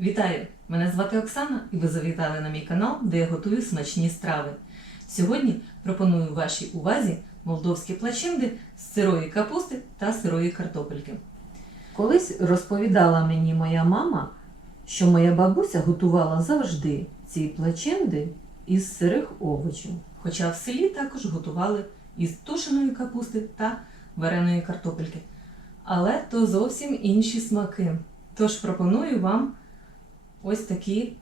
Вітаю! Мене звати Оксана і ви завітали на мій канал, де я готую смачні страви. Сьогодні пропоную вашій увазі молдовські плачинди з сирої капусти та сирої картопельки. Колись розповідала мені моя мама, що моя бабуся готувала завжди ці плачинди із сирих овочів. Хоча в селі також готували із тушеної капусти та вареної картопельки. Але то зовсім інші смаки. Тож пропоную вам ось такі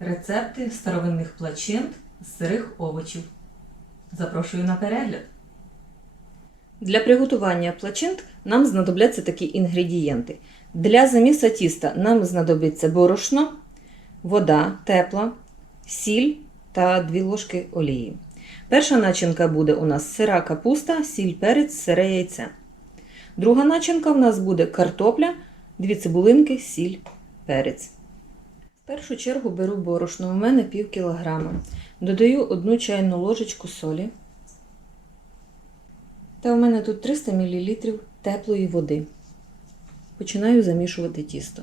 рецепти старовинних плачинд з сирих овочів. Запрошую на перегляд. Для приготування плачинд нам знадобляться такі інгредієнти. Для заміса тіста нам знадобиться борошно, вода тепла, сіль та 2 ложки олії. Перша начинка буде у нас сира капуста, сіль перець, сире яйце. Друга начинка у нас буде картопля, 2 цибулинки, сіль, перець. В першу чергу беру борошно, у мене пів кілограма. Додаю одну чайну ложечку солі. Та у мене тут 300 мл теплої води. Починаю замішувати тісто.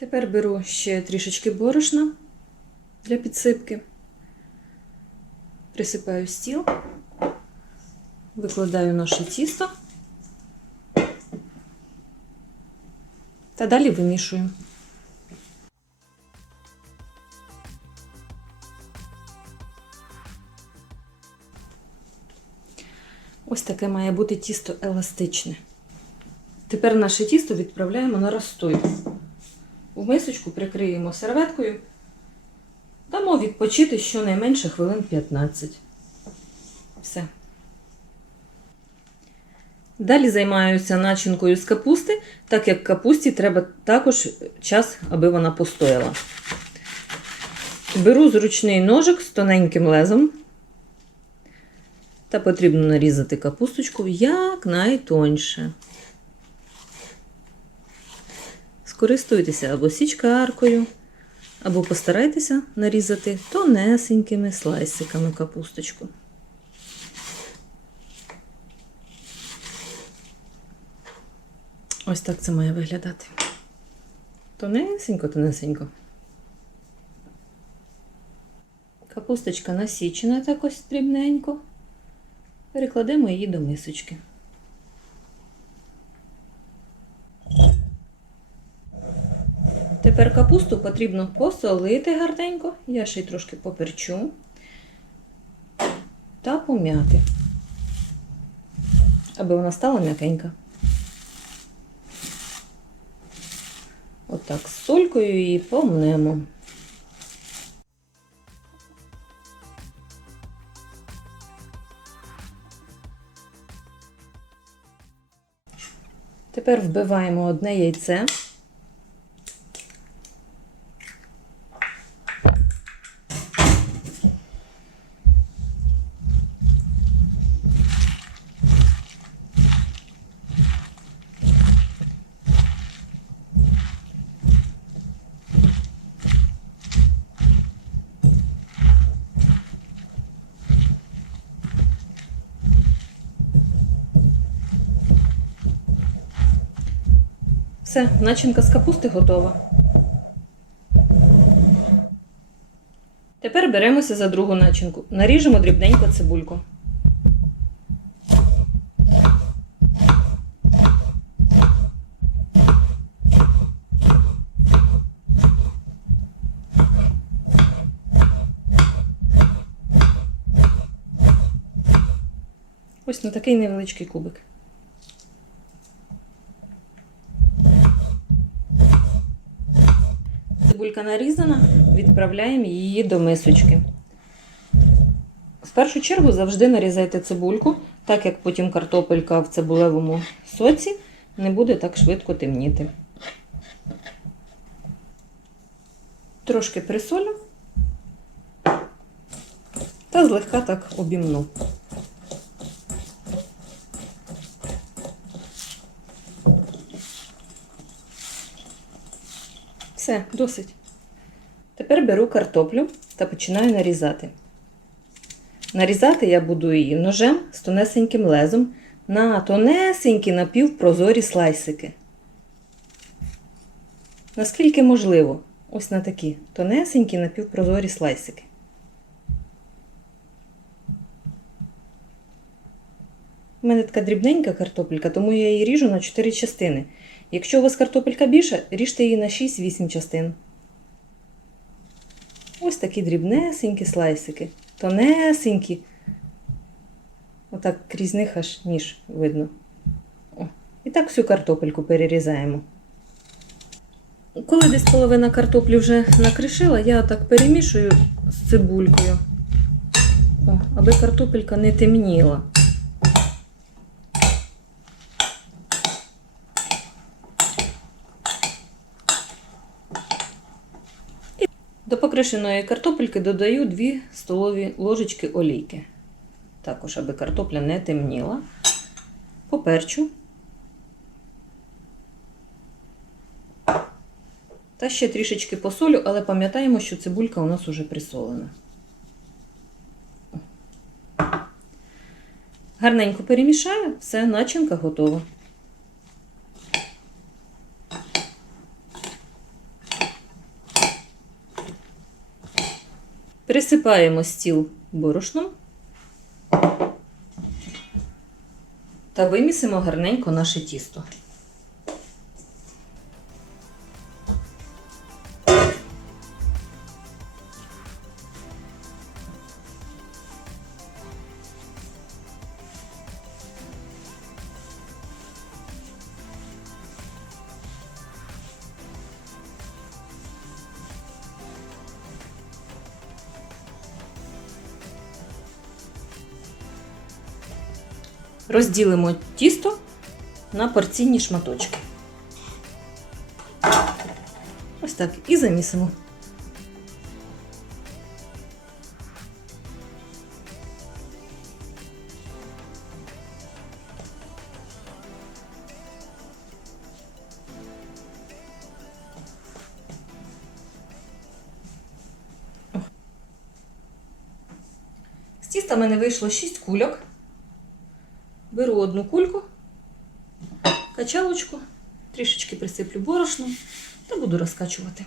Тепер беру ще трішечки борошна для підсипки. Присипаю стіл, викладаю наше тісто та далі вимішую. Ось таке має бути тісто еластичне. Тепер наше тісто відправляємо на розстойку. У мисочку прикриємо серветкою. Дамо відпочити щонайменше хвилин 15. Все. Далі займаюся начинкою з капусти, так як капусті треба також час, аби вона постояла. Беру зручний ножик з тоненьким лезом. Та потрібно нарізати капусточку якнайтоньше. Скористуйтеся або січкаркою, або постарайтеся нарізати тонесенькими слайсиками капусточку. Ось так це має виглядати. Тонесенько, тонесенько. Капусточка насічена так ось дрібненько. Перекладемо її до мисочки. Тепер капусту потрібно посолити гарненько, я ще й трошки поперчу та пом'яти, аби вона стала м'якенька. Отак, з солькою її помнемо. Тепер вбиваємо одне яйце. Все, начинка з капусти готова. Тепер беремося за другу начинку. Наріжемо дрібненько цибульку. Ось на такий невеличкий кубик. Цибулька нарізана, відправляємо її до мисочки. В першу чергу завжди нарізайте цибульку, так як потім картопелька в цибулевому соці не буде так швидко темніти. Трошки присолю та злегка так обімну. Все, досить. Тепер беру картоплю та починаю нарізати. Нарізати я буду її ножем з тонесеньким лезом на тонесенькі напівпрозорі слайсики. Наскільки можливо, ось на такі тонесенькі напівпрозорі слайсики. У мене така дрібненька картопелька, тому я її ріжу на 4 частини. Якщо у вас картопелька більша, ріжте її на 6-8 частин. Ось такі дрібнесенькі слайсики. Тонесенькі. Отак крізь них аж ніж видно. О. І так всю картопельку перерізаємо. Коли десь половина картоплі вже накришила, я так перемішую з цибулькою, О, аби картопелька не темніла. До покришеної картопельки додаю 2 столові ложечки олійки. Також, аби картопля не темніла. Поперчу. Та ще трішечки посолю, але пам'ятаємо, що цибулька у нас уже присолена. Гарненько перемішаю, все, начинка готова. Присипаємо стіл борошном та вимісимо гарненько наше тісто. Розділимо тісто на порційні шматочки. Ось так і замісимо. З тіста мене вийшло 6 кульок. Беру одну кульку, качалочку, трішечки присиплю борошном та буду розкачувати.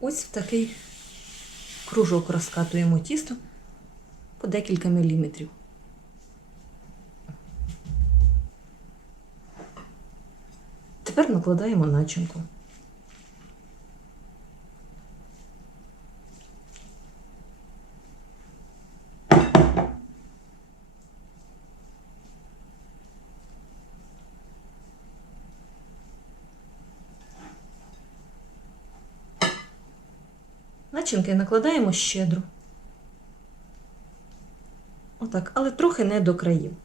Ось в такий кружок розкатуємо тісто по декілька міліметрів. Тепер накладаємо начинку. Начинки накладаємо щедро. Отак, але трохи не до країв.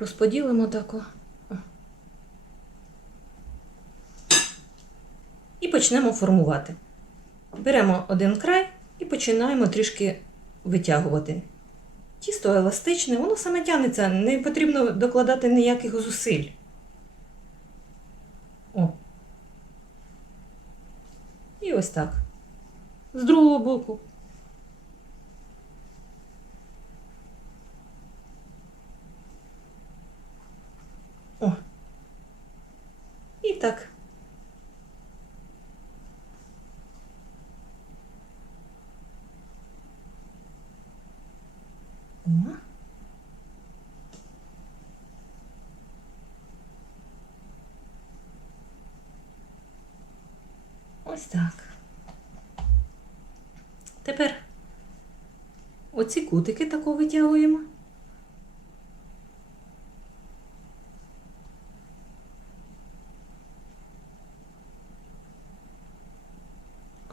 Розподілимо тако. І почнемо формувати. Беремо один край і починаємо трішки витягувати. Тісто еластичне, воно саме тягнеться, не потрібно докладати ніяких зусиль. О. І ось так. З другого боку. О. О. Ось так. Тепер оці кутики тако витягуємо.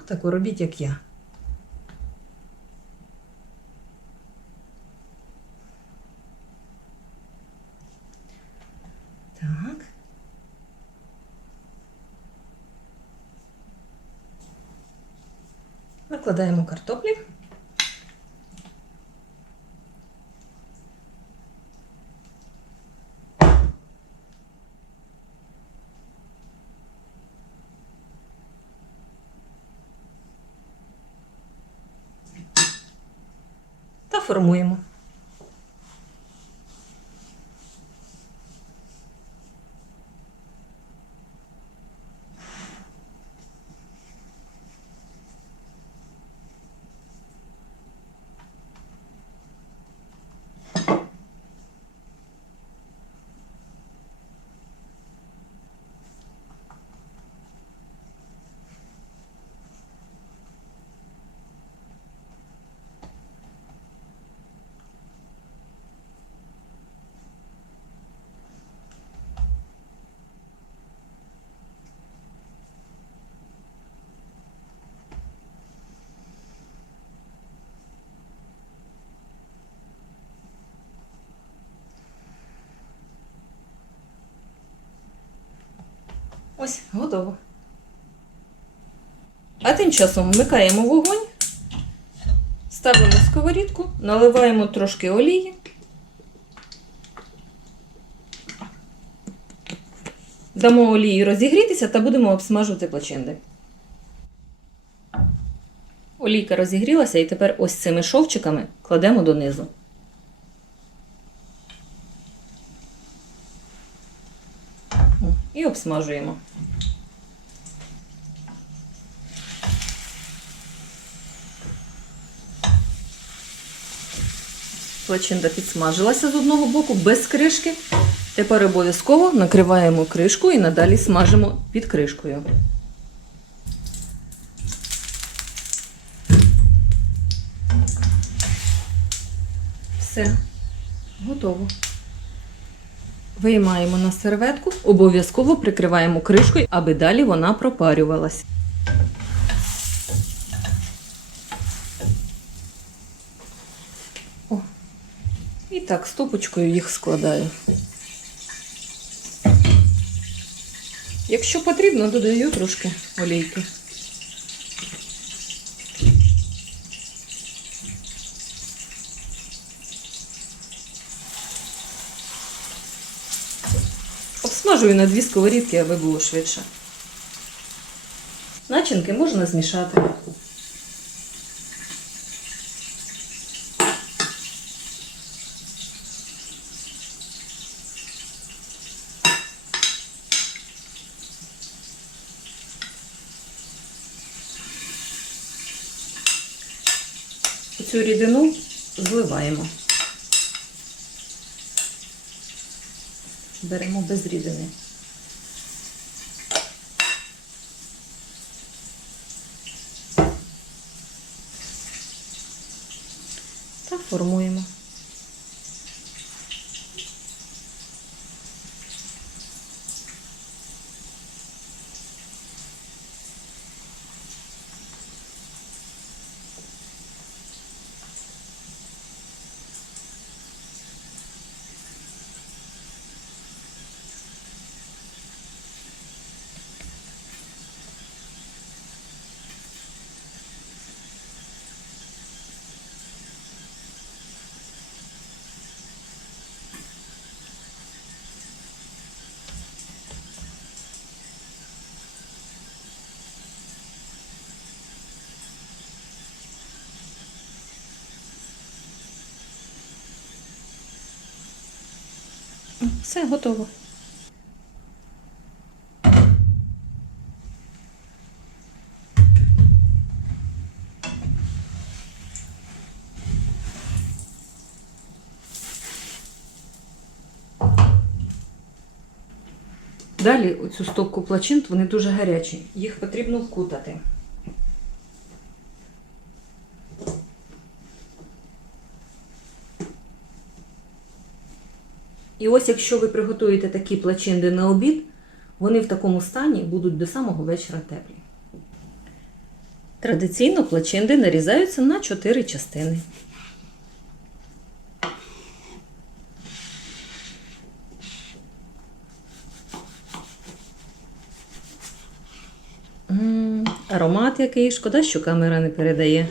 практику робіть, як я. Так. Викладаємо картоплі. Формуємо. Ось, готово. А тим часом вмикаємо вогонь, ставимо сковорідку, наливаємо трошки олії. Дамо олії розігрітися та будемо обсмажувати плачинди. Олійка розігрілася і тепер ось цими шовчиками кладемо донизу. І обсмажуємо. Плачинда підсмажилася з одного боку без кришки. Тепер обов'язково накриваємо кришку і надалі смажимо під кришкою. Все, готово. Виймаємо на серветку, обов'язково прикриваємо кришкою, аби далі вона пропарювалась. І так, стопочкою їх складаю. Якщо потрібно, додаю трошки олійки. Обсмажую на дві сковорідки, аби було швидше. Начинки можна змішати. Цю рідину зливаємо. Беремо без рідини. Та формуємо. Все готово. Далі оцю стопку плачинт, вони дуже гарячі. Їх потрібно вкутати. І ось якщо ви приготуєте такі плачинди на обід, вони в такому стані будуть до самого вечора теплі. Традиційно плачинди нарізаються на 4 частини. Аромат який. Шкода, що камера не передає.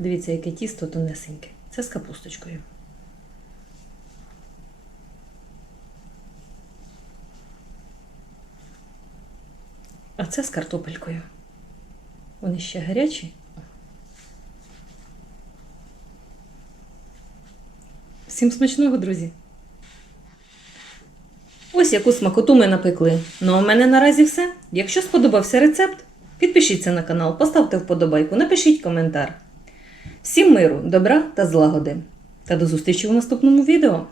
Подивіться, яке тісто тонесеньке. Це з капусточкою. А це з картопелькою. Вони ще гарячі. Всім смачного, друзі! Ось яку смакоту ми напекли. Ну а в мене наразі все. Якщо сподобався рецепт, підпишіться на канал, поставте вподобайку, напишіть коментар. Всім миру, добра та злагоди. Та до зустрічі у наступному відео!